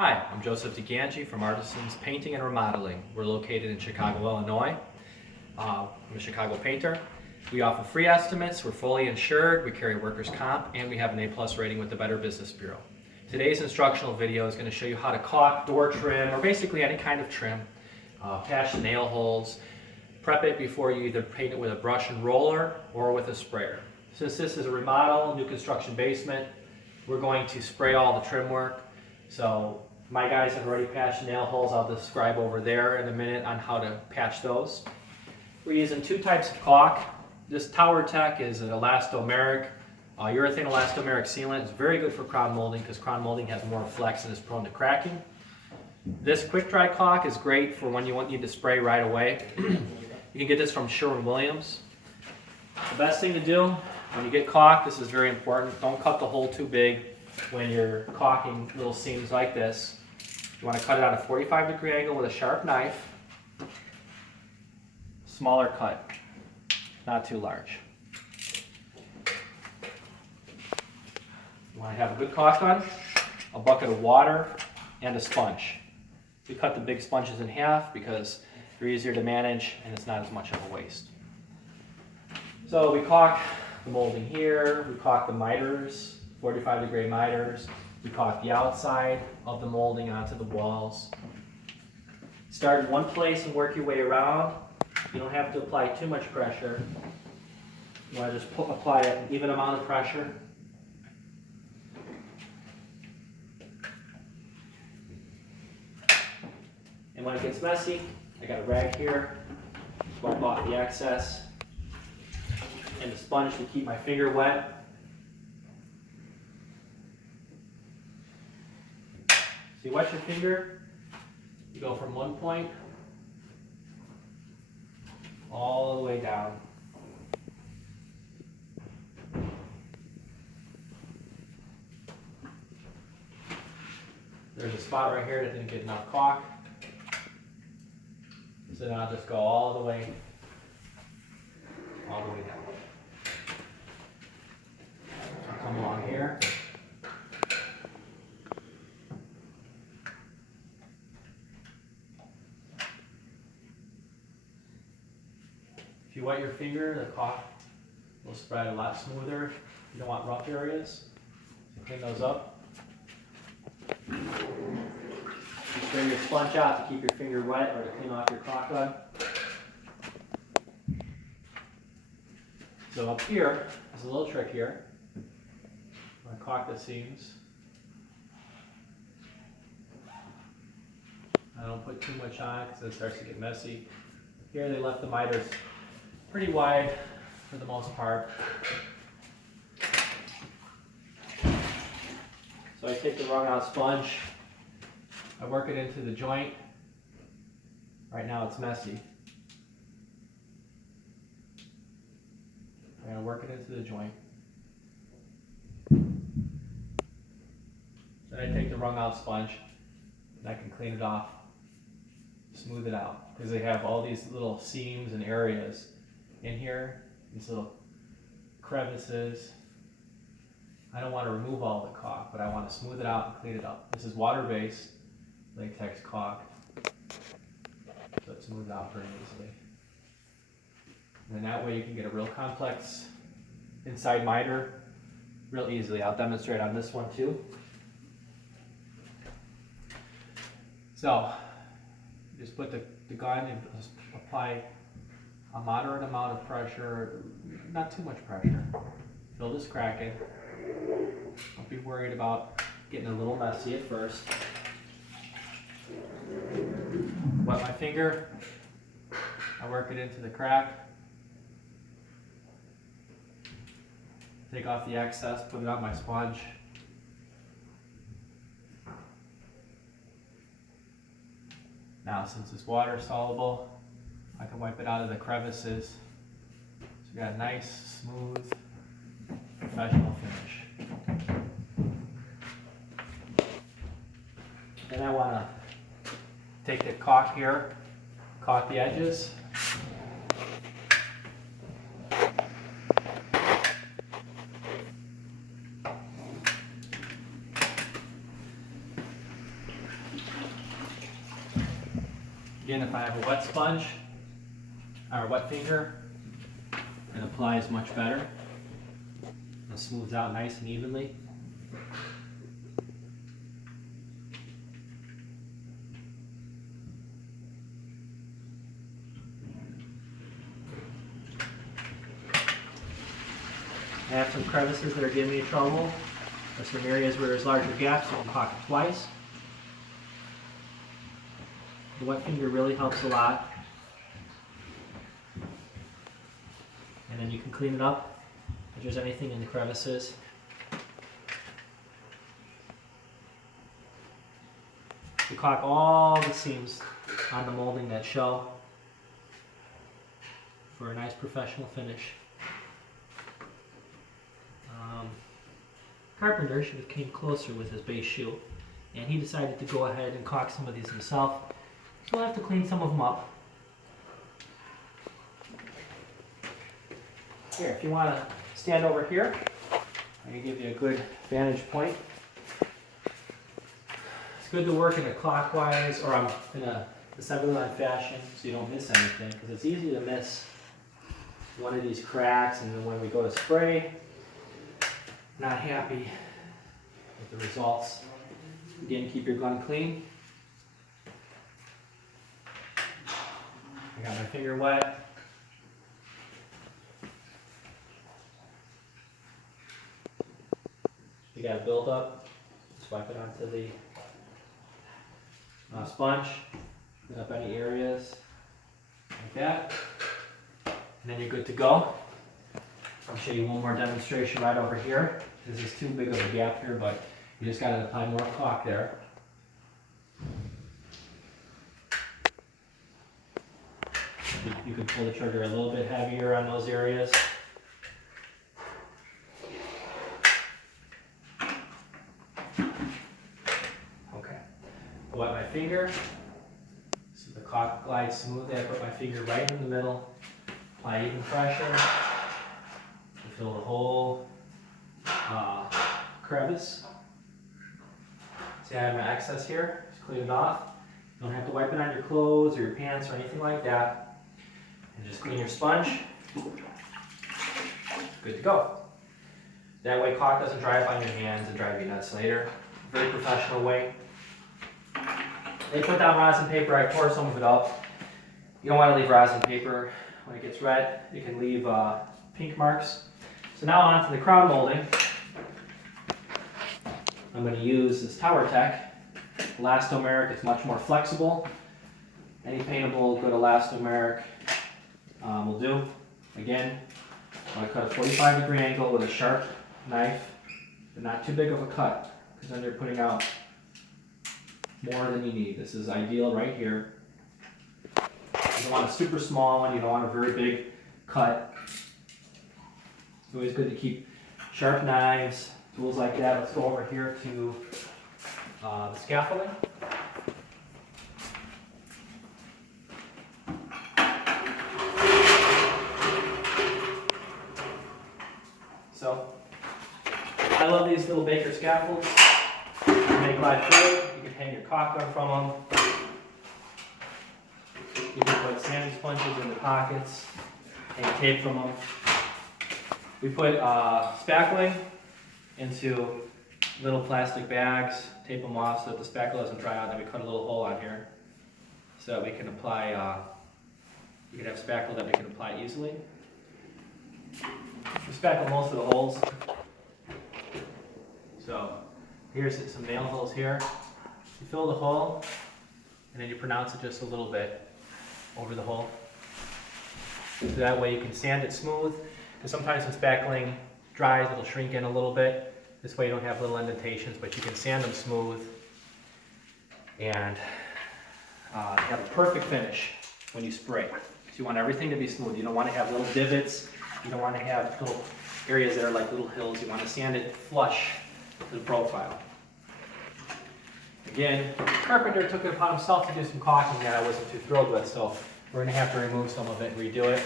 Hi, I'm Joseph DeGangi from Artisons Painting and Remodeling. We're located in Chicago, Illinois. I'm a Chicago painter. We offer free estimates, we're fully insured, we carry workers' comp, and we have an A+ rating with the Better Business Bureau. Today's instructional video is going to show you how to caulk, door trim, or basically any kind of trim, patch the nail holes, prep it before you either paint it with a brush and roller or with a sprayer. Since this is a remodel, new construction basement, we're going to spray all the trim work. So my guys have already patched nail holes. I'll describe over there in a minute on how to patch those. We're using two types of caulk. This Tower Tech is an elastomeric, urethane elastomeric sealant. It's very good for crown molding because crown molding has more flex and is prone to cracking. This quick dry caulk is great for when you need to spray right away. You can get this from Sherwin-Williams. The best thing to do when you get caulk, this is very important, don't cut the hole too big when you're caulking little seams like this. You want to cut it at a 45-degree angle with a sharp knife. Smaller cut, not too large. You want to have a good caulk gun, a bucket of water, and a sponge. We cut the big sponges in half because they're easier to manage and it's not as much of a waste. So we caulk the molding here, we caulk the miters, 45-degree miters. We caulk the outside of the molding onto the walls. Start in one place and work your way around. You don't have to apply too much pressure. You want to just apply an even amount of pressure. And when it gets messy, I got a rag here. Wipe off the excess. And a sponge to keep my finger wet. So you wet your finger, you go from one point all the way down. There's a spot right here that didn't get enough caulk. So then I'll just go all the way down. So come along here. If you wet your finger, the caulk will spread a lot smoother. You don't want rough areas, so clean those up. You spray your sponge out to keep your finger wet or to clean off your caulk gun. So up here, there's a little trick here. I'm going to caulk the seams. I don't put too much on because it starts to get messy. Here they left the miters pretty wide for the most part. So I take the wrung out sponge, I work it into the joint. Right now it's messy. I'm going to work it into the joint. Then I take the wrung out sponge and I can clean it off, smooth it out, because they have all these little seams and areas in here, these little crevices. I don't want to remove all the caulk, but I want to smooth it out and clean it up. This is water-based latex caulk, so it's smoothed out very easily. And then that way you can get a real complex inside miter real easily. I'll demonstrate on this one too. So just put the gun and apply a moderate amount of pressure, not too much pressure. Feel this cracking. Don't be worried about getting a little messy at first. Wet my finger. I work it into the crack. Take off the excess, put it on my sponge. Now, since it's water soluble, I can wipe it out of the crevices. So you got a nice, smooth, professional finish. Then I want to take the caulk here, caulk the edges. Again, if I have a wet sponge or a wet finger, it applies much better. It smooths out nice and evenly. I have some crevices that are giving me trouble. There's some areas where there's larger gaps, so you can caulk it twice. The wet finger really helps a lot. And then you can clean it up if there's anything in the crevices. You caulk all the seams on the molding that show for a nice professional finish. Carpenter should have came closer with his base shoe, and he decided to go ahead and caulk some of these himself. So we'll have to clean some of them up. Here, if you want to stand over here, I can give you a good vantage point. It's good to work in a clockwise or in a assembly line fashion so you don't miss anything, because it's easy to miss one of these cracks, and then when we go to spray, not happy with the results. Again, keep your gun clean. I got my finger wet. You got a buildup, just wipe it onto the sponge, clean up any areas like that, and then you're good to go. I'll show you one more demonstration right over here. This is too big of a gap here, but you just got to apply more caulk there. You can pull the trigger a little bit heavier on those areas. Okay. Wet my finger so the caulk glides smoothly. I put my finger right in the middle, apply even pressure. Fill the whole crevice. See, I have my excess here. Just clean it off. You don't have to wipe it on your clothes or your pants or anything like that. And just clean your sponge. Good to go. That way caulk doesn't dry up on your hands and drive you nuts later. Very professional way. They put down rosin paper. I tore some of it up. You don't want to leave rosin paper. When it gets red, it can leave pink marks. So now on to the crown molding. I'm going to use this Tower Tech elastomeric. It's much more flexible. Any paintable good elastomeric will do. Again, I cut a 45-degree angle with a sharp knife, but not too big of a cut, because then you're putting out more than you need. This is ideal right here. You don't want a super small one. You don't want a very big cut. It's always good to keep sharp knives, tools like that. Let's go over here to the scaffolding. So, I love these little baker scaffolds. They glide through. You can hang your caulk gun from them. You can put sanding sponges in the pockets, hang tape from them. We put spackling into little plastic bags, tape them off so that the spackle doesn't dry out, then we cut a little hole on here so that we can apply, we can have spackle that we can apply easily. We spackle most of the holes. So here's some nail holes here. You fill the hole and then you pronounce it just a little bit over the hole. So that way you can sand it smooth. Because sometimes when spackling dries, it'll shrink in a little bit. This way you don't have little indentations, but you can sand them smooth and have a perfect finish when you spray. So you want everything to be smooth. You don't want to have little divots. You don't want to have little areas that are like little hills. You want to sand it flush to the profile. Again, Carpenter took it upon himself to do some caulking that I wasn't too thrilled with, so we're going to have to remove some of it and redo it.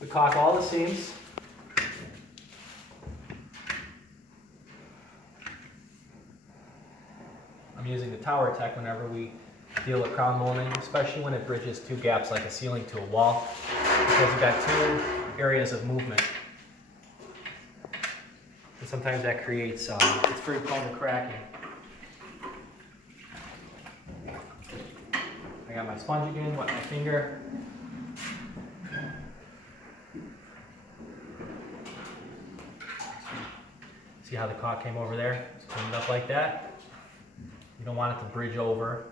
We caulk all the seams. I'm using the Tower Tech whenever we deal with crown molding, especially when it bridges two gaps like a ceiling to a wall, because you've got two areas of movement. And sometimes that creates, it's very prone to cracking. I got my sponge again, wet my finger. See how the caulk came over there? Just clean it up like that. You don't want it to bridge over.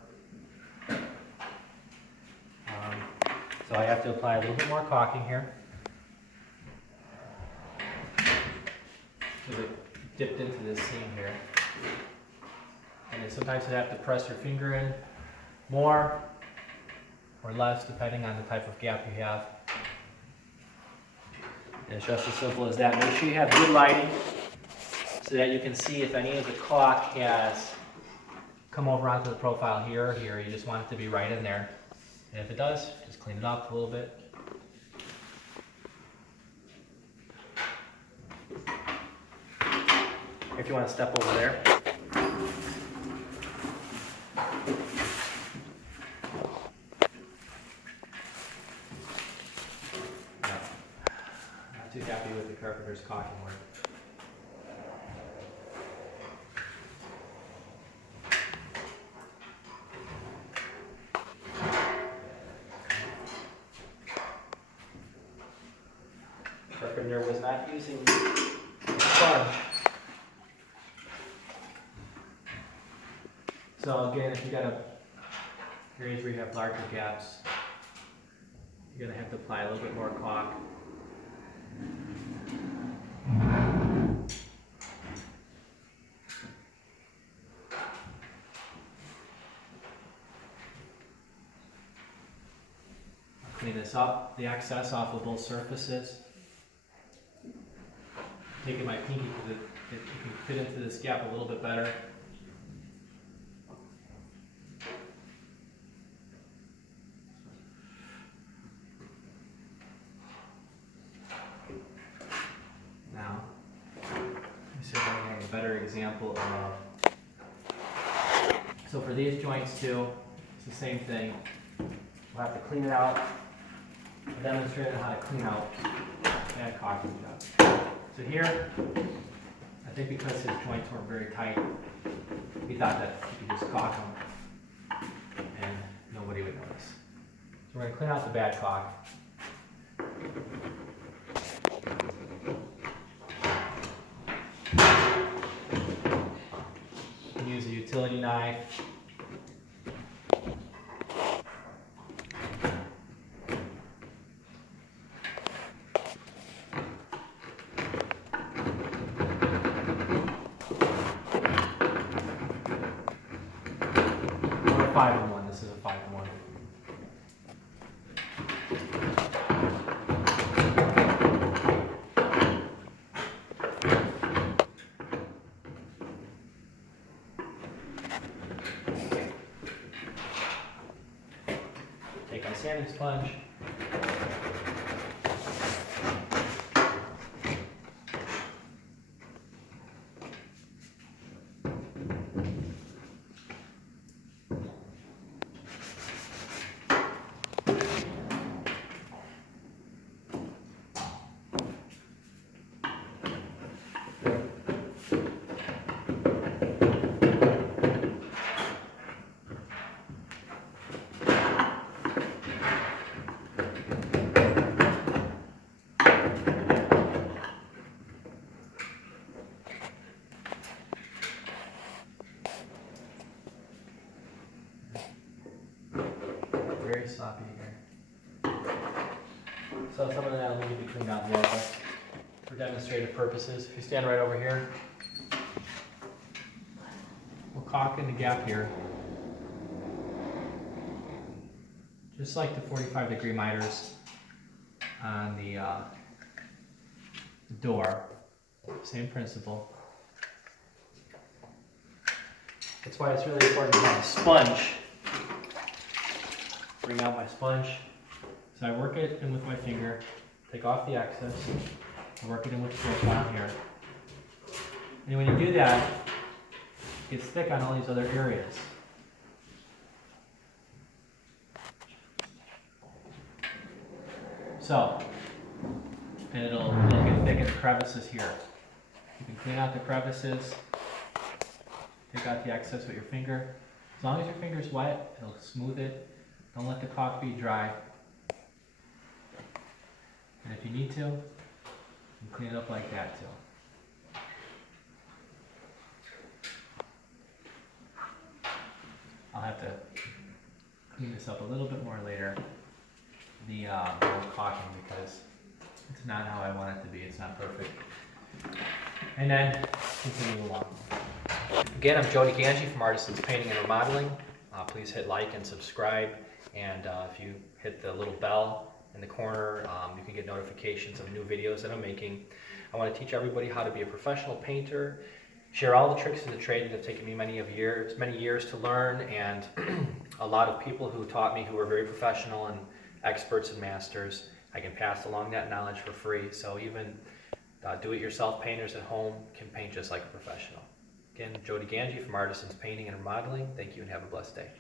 So I have to apply a little bit more caulking here. So it dipped into this seam here. And then sometimes you have to press your finger in more or less depending on the type of gap you have. And it's just as simple as that. Make sure you have good lighting so that you can see if any of the caulk has come over onto the profile here or here. You just want it to be right in there. And if it does, just clean it up a little bit. If you want to step over there. Not too happy with the carpenter's caulking work. Carpenter was not using a sponge. So again, if you got areas where you have larger gaps, you're gonna have to apply a little bit more caulk. I'll clean this up, the excess off of both surfaces. Taking my pinky because it can fit into this gap a little bit better. Now, let me see if I can have a better example of. So for these joints too, it's the same thing. We'll have to clean it out. I'll demonstrate how to clean out bad caulking jobs. So here, I think because his joints weren't very tight, he thought that you could just caulk them and nobody would notice. So we're going to clean out the bad caulk. You can use a utility knife. Or a 5-in-1. This is a 5-in-1. Take my sanding sponge. Very sloppy here. So some of that will need to be cleaned out more, but for demonstrative purposes, if you stand right over here, we'll caulk in the gap here. Just like the 45-degree miters on the door, same principle. That's why it's really important to have a sponge. Bring out my sponge. So I work it in with my finger, take off the excess, and work it in with the profile here. And when you do that, it gets thick on all these other areas. So, and it'll get thick in the crevices here. You can clean out the crevices, take out the excess with your finger. As long as your finger's wet, it'll smooth it. Don't let the caulk be dry. And if you need to, you can clean it up like that too. I'll have to clean this up a little bit more later, the caulking, because it's not how I want it to be. It's not perfect. And then continue along. Again, I'm Jody Ganji from Artisons Painting and Remodeling. Please hit like and subscribe, and if you hit the little bell in the corner, you can get notifications of new videos that I'm making. I want to teach everybody how to be a professional painter, share all the tricks of the trade that have taken me many years to learn, and a lot of people who taught me who are very professional and experts and masters. I can pass along that knowledge for free, so even do-it-yourself painters at home can paint just like a professional. Again, Jody Ganji from Artisons Painting and Remodeling. Thank you and have a blessed day.